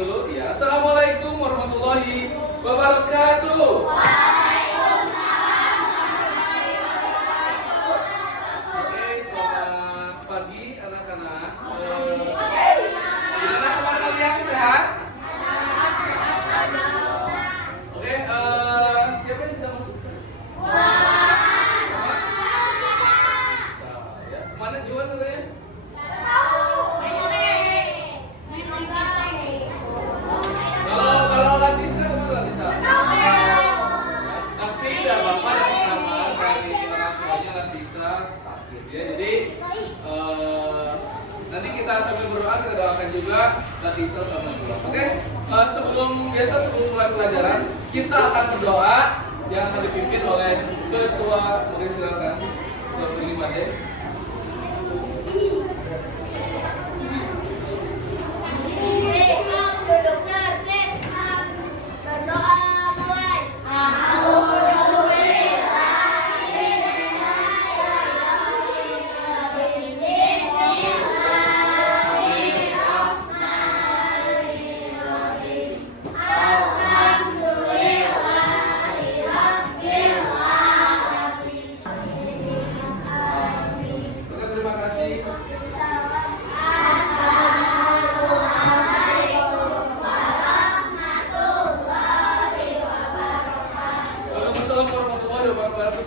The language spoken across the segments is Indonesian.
dulu ya. Assalamualaikum warahmatullahi wabarakatuh. Oke, selamat pagi anak-anak. Gimana kabar kalian, sehat? Oke, siapa yang tidak masuk? Mana Juan katanya? Kalau Latisa, kemana Latisa? Tapi udah bapak dan mama dari orang tuanya Latisa sakit ya. Jadi nanti kita sambil berdoa, kita doakan juga Latisa sama pulang. Oke? Sebelum mulai pelajaran, kita akan berdoa yang akan dipimpin oleh ketua. Mungkin silakan Ketua Pilih Made.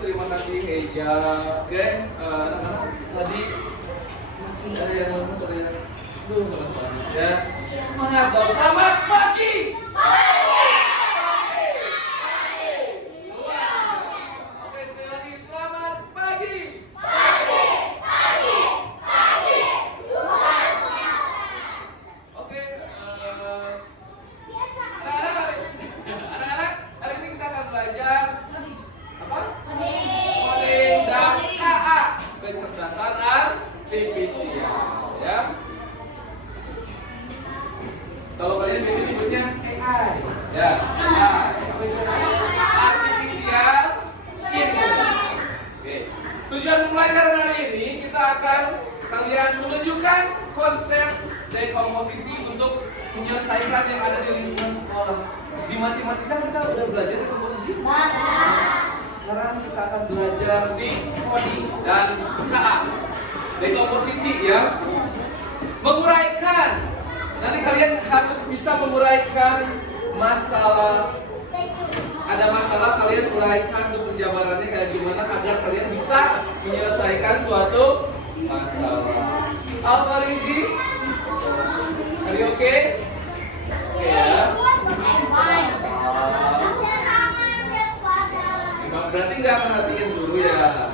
Terima kasih Eja. Oke, anak-anak tadi masih ada yang lemas, ada yang lemas banget ya. Semangat dong, selamat pagi. Oke, sekali lagi selamat pagi. Oke, anak-anak, hari ini kita akan belajar apa? Coding dan KA, kecerdasan artifisial ya. Kalau kalian bikin nyebutnya AI ya, AI artificial intelligence. Oke. Tujuan pembelajaran hari ini kita akan kalian menunjukkan konsep dekomposisi untuk menyelesaikan yang ada di lingkungan sekolah. Di matematika kita udah belajar dekomposisi? Sekarang kita akan belajar di coding dan KA. Dekomposisi ya. Menguraikan. Nanti kalian harus bisa menguraikan masalah. Ada masalah kalian uraikan terus penjabarannya kayak gimana agar kalian bisa menyelesaikan suatu masalah. Al-Fariji, are you okay? Oke ya. Berarti nggak perhatiin guru ya?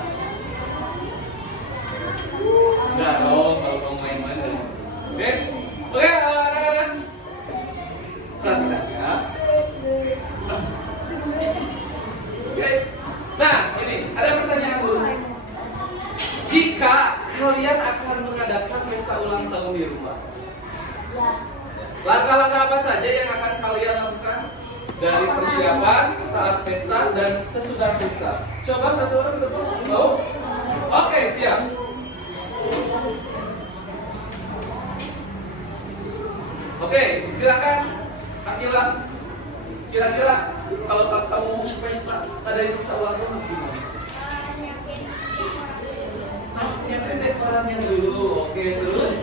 Nggak dong, kalau mau main-main. Oke, anak-anak, perhatikan ya. Oke, nah ini ada pertanyaan guru. Jika kalian akan mengadakan pesta ulang tahun di rumah, langkah-langkah apa saja yang akan kalian lakukan? Dari persiapan, saat pesta, dan sesudah pesta. Coba satu orang ke depan. Mau? Oke, siap. Oke, silakan Akila. Kira-kira kalau kamu pesta ada yang sisa ulang tahun gimana? Nyiapin dekorannya dulu. Oke, terus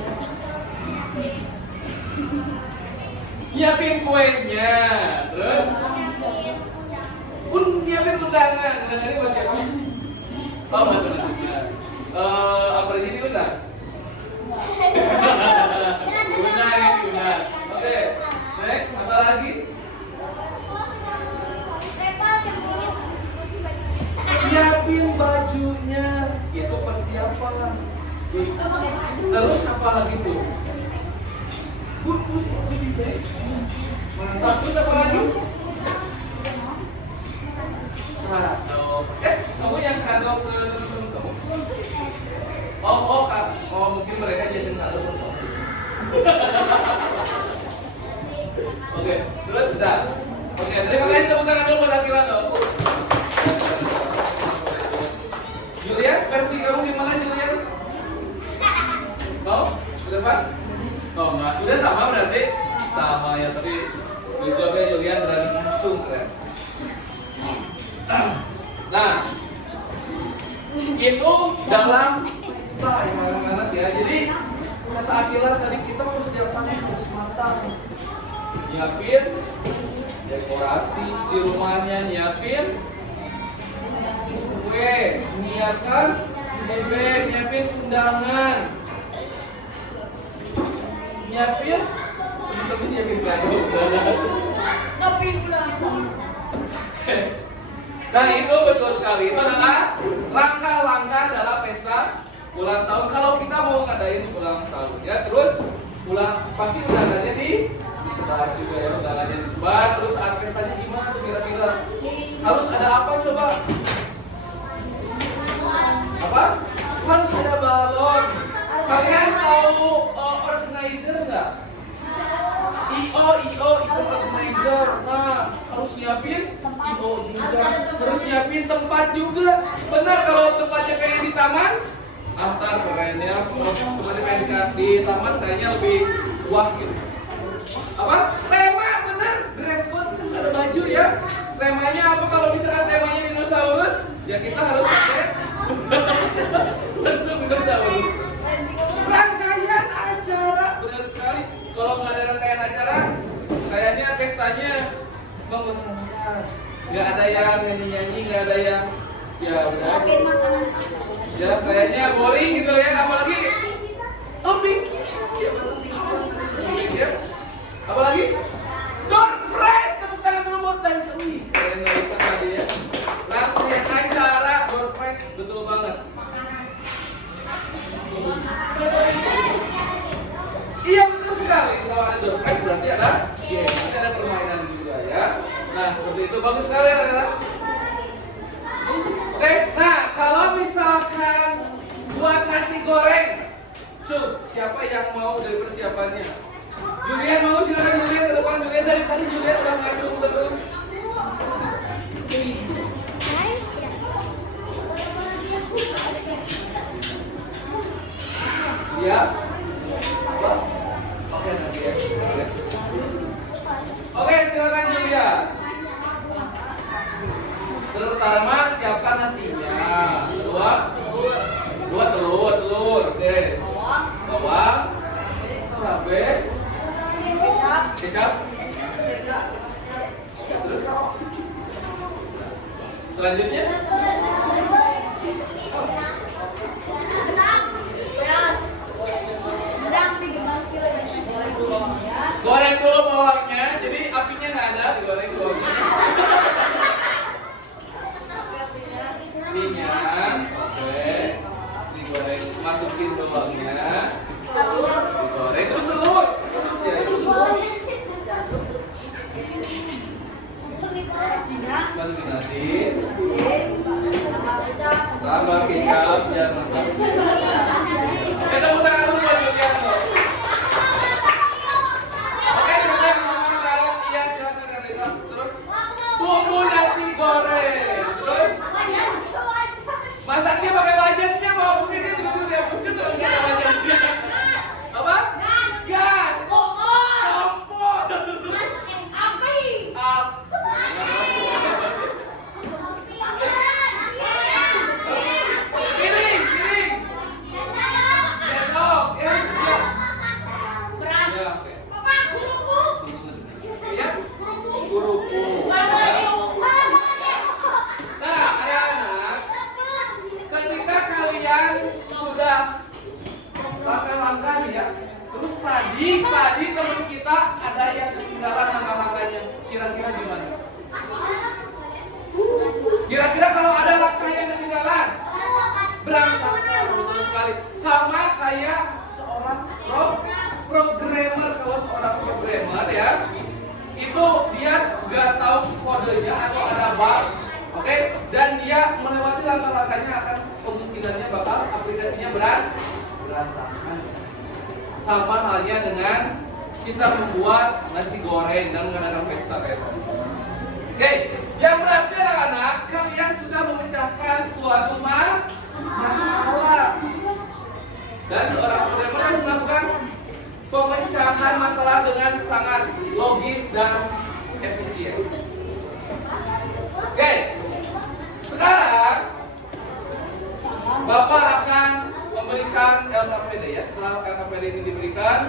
nyiapin kuenya, terus nyiapin undangan. Undangan ini buat siapa? Oh, buat undangan. Apa ini undang? Undang ini undang. Oke, next apa lagi? Nyiapin bajunya, itu persiapan. Terus apa lagi sih? Mantap, terus apa lagi? Kado. Kamu yang kado ke teman-teman kamu? Oh, mungkin mereka jadi kado buat kamu. Oke, terus sudah. Oke, terima kasih tepuk tangan dulu buat Akila dong. Julian, versi kamu gimana Julian? Mau? Ke depan? Oh, enggak. Sudah sama berarti? Sama ya, tapi juga Julian berani ngacung keren. Nah, itu dalam pesta ya anak-anak ya. Jadi kata Akila tadi kita persiapannya harus matang. Nyiapin dekorasi di rumahnya, nyiapin kue, nyiapkan bebek, nyiapin undangan, nyiapin tapi nyiapin kado. Nah itu betul sekali, itu adalah langkah-langkah dalam pesta ulang tahun. Kalau kita mau ngadain ulang tahun ya, terus pasti undangannya disebar juga ya, undangannya disebar. Terus saat pestanya gimana tuh kira-kira? Harus ada apa coba? Apa? Harus ada balon. Kalian tahu organizer nggak? IO organizer. Nah, harus nyiapin IO juga. Harus nyiapin tempat juga. Benar, kalau tempatnya kayak di taman, antar kayaknya tempatnya kayak di taman kayaknya lebih wah gitu. Apa? Tema benar. Dress code kan ada baju ya. Temanya apa? Kalau misalkan temanya dinosaurus, ya kita harus pakai kostum dinosaurus. Rangkaian acara, benar sekali. Kalau nggak ada rangkaian acara, kayaknya pestanya membosankan. Nggak ada yang nyanyi-nyanyi, nggak ada yang ya udah. Ya kayaknya boring gitu ya, apalagi bingkisan ya, betul bingkisan ya. Apalagi door prize, tepuk tangan dulu buat Daisa. Wih, keren Daisa tadi ya. Rangkaian acara door prize, betul banget. Iya betul sekali, kalau ada door prize berarti ada ada permainan juga ya. Nah seperti itu, bagus sekali ya. Oke, nah kalau misalkan buat nasi goreng, siapa yang mau dari persiapannya? Julian mau, silakan Julian ke depan. Julian dari tadi Julian udah ngacung terus. Ya. Oke nanti ya. Oke, silakan Julian. Pertama siapkan nasinya. Dua telur. Oke. Bawang, cabai, kecap. Terus selanjutnya goreng dulu bawangnya, jadi apinya nggak ada, digoreng dulu. Minyak, oke, digoreng, masukin bawangnya, digoreng terus telur. Masukin nasi, sambal kecap, jangan. Kita utang dulu buat Julian. Bumbu nasi goreng, terus masaknya pakai wajannya, mau mungkin itu dulu dihapuskan kalau nggak ada wajannya. Apa? Gas. Kompor. Api. Piring. Sendok. Ya siap. Beras. Ya oke. Ya. Kuruku. Sudah langkah-langkah ya. Terus tadi teman kita ada yang ketinggalan langkah-langkahnya. Kira-kira gimana? Kira-kira kalau ada langkah yang ketinggalan, berantakan betul sekali. Sama kayak seorang programmer. Kalau seorang programmer ya, itu dia nggak tahu kodenya atau ada bug. Oke, dan dia melewati langkah-langkahnya akan kemungkinannya bakal aplikasinya berantakan. Sama halnya dengan kita membuat nasi goreng dan mengadakan pesta kayak tadi. Oke, yang berarti anak-anak kalian sudah memecahkan suatu masalah dan seorang programmer harus melakukan pemecahan masalah dengan sangat logis dan efisien. Oke, sekarang Bapak akan memberikan LKPD ya. Setelah LKPD ini diberikan,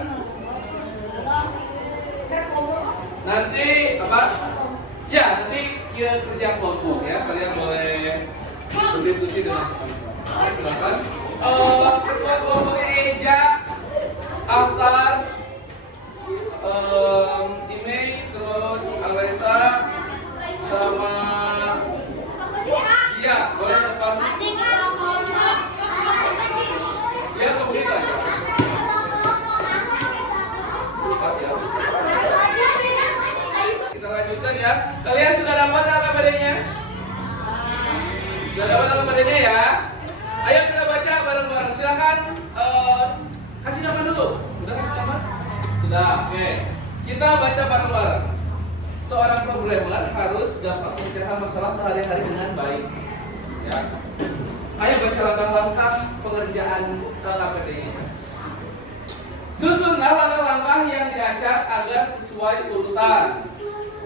nanti apa? Ya, nanti kerja kelompok ya. Kalian boleh berdiskusi dengan teman-teman. Silakan. Ketua kelompoknya Eja, Aftar, Ime, terus Alesa, sama Iya, boleh depan. Dia kemudian aja. Kita lanjutkan ya. Kalian sudah dapat LKPD-nya? Sudah dapat LKPD-nya ya? Ayo kita baca bareng-bareng. Silakan kasih nama dulu. Sudah kasih nama? Sudah. Oke. Kita baca bareng-bareng. Seorang programmer harus dapat mencari masalah sehari-hari dengan baik. Ya. Ayo baca langkah-langkah pengerjaan LKPD-nya. Susunlah langkah-langkah yang diacak agar sesuai urutan.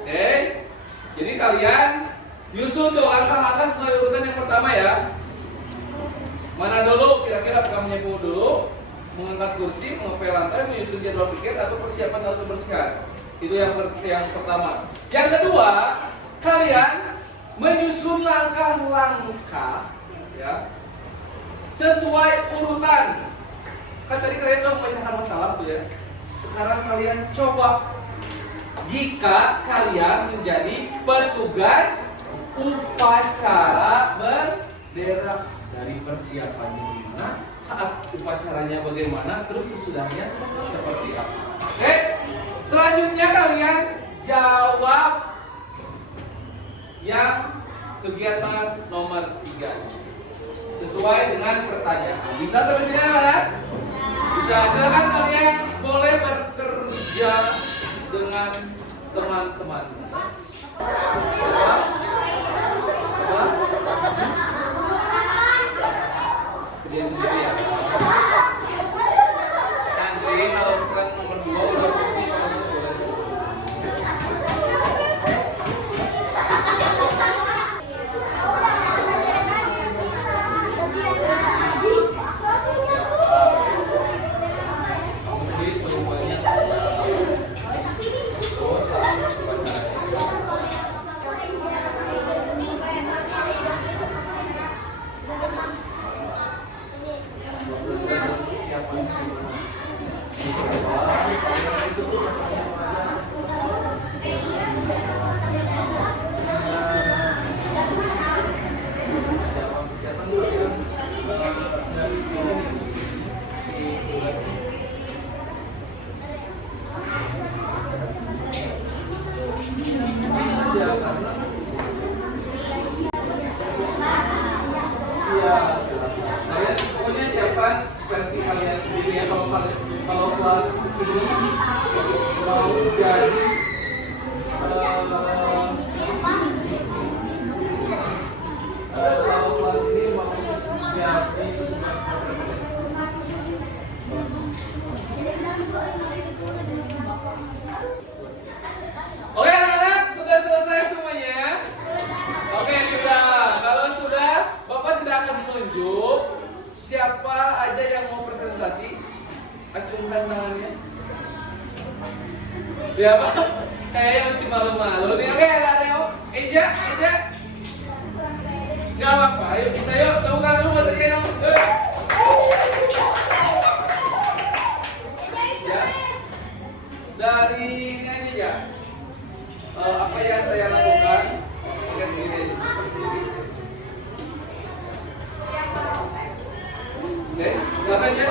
Oke. Jadi kalian nyusun tuh langkah-langkah sesuai urutan yang pertama ya. Mana dulu kira-kira apakah menyapu dulu, mengangkat kursi, mengepel lantai, menyusun jadwal pikir atau persiapan atau kebersihan. Itu yang pertama. Yang kedua, kalian menyusun langkah-langkah ya sesuai urutan. Kan tadi kalian sudah memecahkan masalah tuh ya. Sekarang kalian coba jika kalian menjadi petugas upacara bendera, dari persiapannya gimana, saat upacaranya bagaimana, terus sesudahnya seperti apa. Oke? Selanjutnya kalian jawab yang kegiatan nomor 3 sesuai dengan pertanyaan. Bisa sampai sini mana? Bisa. Silakan kalian boleh bekerja dengan teman-teman. Dia sendiri ya. Nanti kalau misalkan nomor 2 udah bersih, kalian pokoknya siapkan versi kalian sendiri ya. Kalau kelas ini mau jadi kalau kelas ini mau jadi oke anak-anak, sudah selesai semuanya? Oke sudah. Kalau sudah, Bapak tidak akan menunjuk. Siapa aja yang mau presentasi, acungkan tangannya. Ya Pak, kayaknya masih malu-malu nih. Oke, ada yuk. Eja. Gak apa-apa, ayo bisa yuk. Temukan dulu buat Eja yuk. Ya. Dari ini aja ya. Apa yang saya lakukan? Oke, sini. Oke, silakan ya.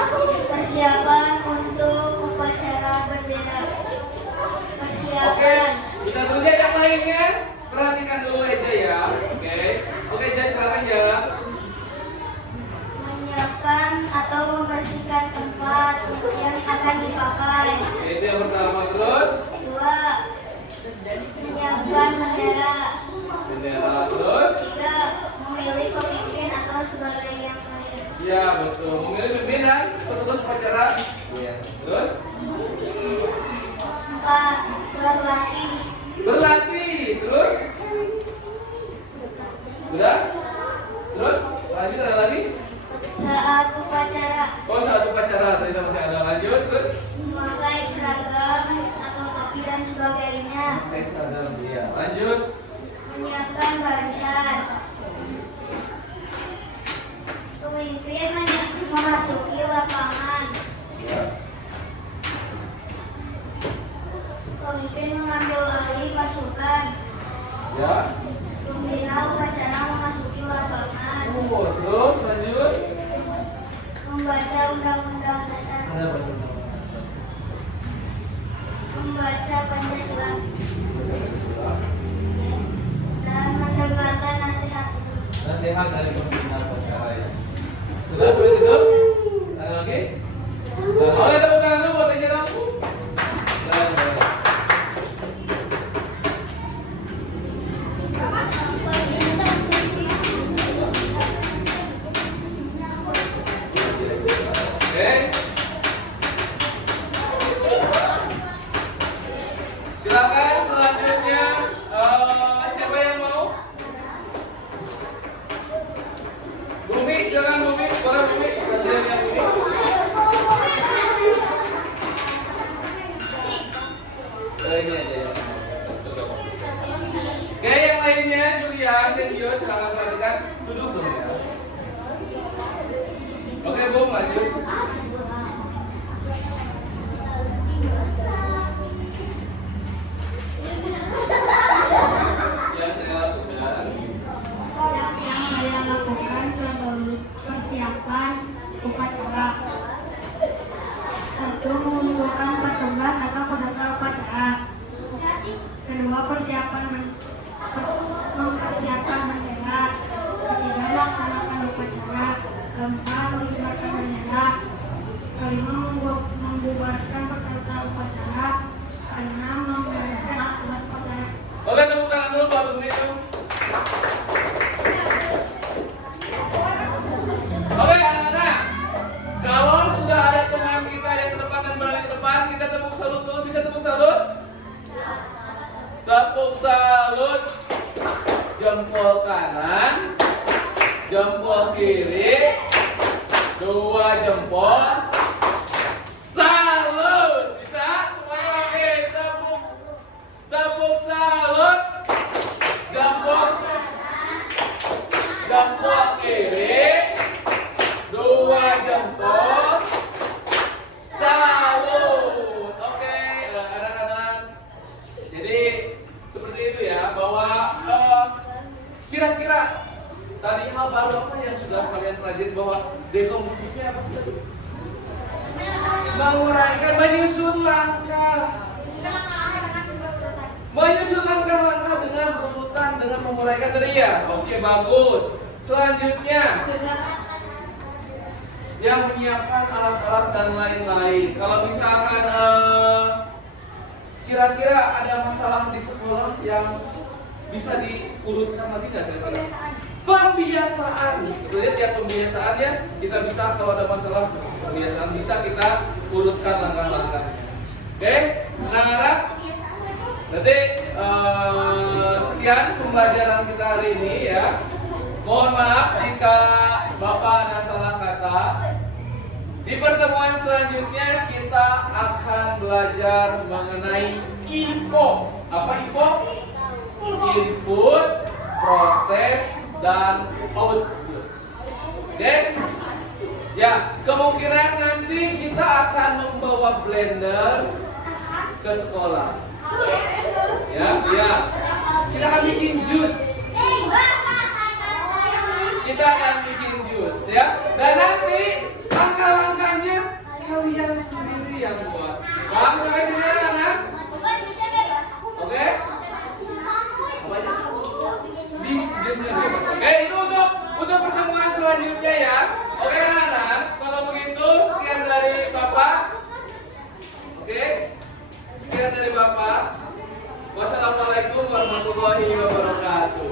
Persiapan untuk upacara bendera. Oke, kita kerja yang lainnya. Perhatikan dulu aja ya. Oke, Jas silakan ya. Menyiapkan atau membersihkan tempat yang akan dipakai. Itu yang pertama. Terus 2. Menyiapkan bendera. Terus 3. Memilih pemimpin atau sebagai yang lain. ya betul, memilih pimpinan petugas upacara. Ya. Terus apa? Berlatih. Berlatih. Terus? Udah? Terus? Lanjut, ada lagi? Saat upacara. Oh, saat upacara. Ternyata masih ada. Lanjut. Terus? Memakai seragam atau topi dan sebagainya. Pakai seragam. Iya. Lanjut. Menyiapkan barisan. Pemimpin memasuki lapangan. Ya. Pemimpin mengambil alih pasukan. Ya. Pembina upacara memasuki lapangan. Oh, terus lanjut. Membaca undang-undang dasar. Ada baca nama. Membaca Pancasila. Dan mendengarkan nasihat. Nasihat dari pembina upacara ya. Sudah sampai situ? Ada lagi? Oke, tepuk tangan dulu buat Teja Lampu. Oke. Silakan selanjutnya siapa yang mau? Bumi, silakan Bumi, suara Bumi, bagian yang ini. Ini aja ya. Oke, yang lainnya Julian dan Gio silakan perhatikan, duduk dong ya. Oke, Bum, maju. Ya, saya lakukan. Yang saya lakukan sebelum persiapan upacara. 1. Mengumpulkan petugas atau peserta upacara. 2. Mempersiapkan bendera. 3. Melaksanakan upacara. 4. Mengibarkan bendera. 5. Membubarkan peserta upacara. 6. Membereskan alat upacara. Oke, tepuk tangan dulu buat Bumi itu. Oke, anak-anak. Kalau sudah ada teman kita yang ke depan dan balik ke depan, kita tepuk salut dulu. Bisa tepuk salut? Tepuk salut. Jempol kanan, jempol kiri, 2 jempol. Salut. Bisa? Semuanya oke. Tepuk salut. Jempol kiri, 2 jempol. Salut. Oke, anak-anak. Jadi seperti itu ya, bahwa kira-kira tadi hal baru apa yang sudah kalian pelajari, bahwa dekomposisi apa sih tadi? Menguraikan, menyusun langkah. Menyusun langkah-langkah dengan berurutan, dengan menguraikan tadi ya. Oke, bagus. Selanjutnya yang menyiapkan alat-alat dan lain-lain. Kalau misalkan kira-kira ada masalah di sekolah yang bisa diurutkan lagi nggak kira-kira? Pembiasaan. Sebenarnya tiap pembiasaannya kita bisa, kalau ada masalah pembiasaan bisa kita urutkan langkah-langkah. Oke, anak-anak. Nanti sekian pembelajaran kita hari ini ya. Mohon maaf jika Bapak ada salah kata. Di pertemuan selanjutnya kita akan belajar mengenai IPO. Apa IPO? Input, proses, dan output. Oke? Ya, kemungkinan nanti kita akan membawa blender ke sekolah. Ya. Kita akan bikin jus. Ya. Dan nanti langkah-langkahnya kalian sendiri yang buat. Paham sampai sini anak? Oke? Jusnya bebas. Oke, itu untuk pertemuan selanjutnya ya. Oke anak-anak, kalau begitu sekian dari Bapak. Oke? Sekian dari Bapak. Wassalamualaikum warahmatullahi wabarakatuh.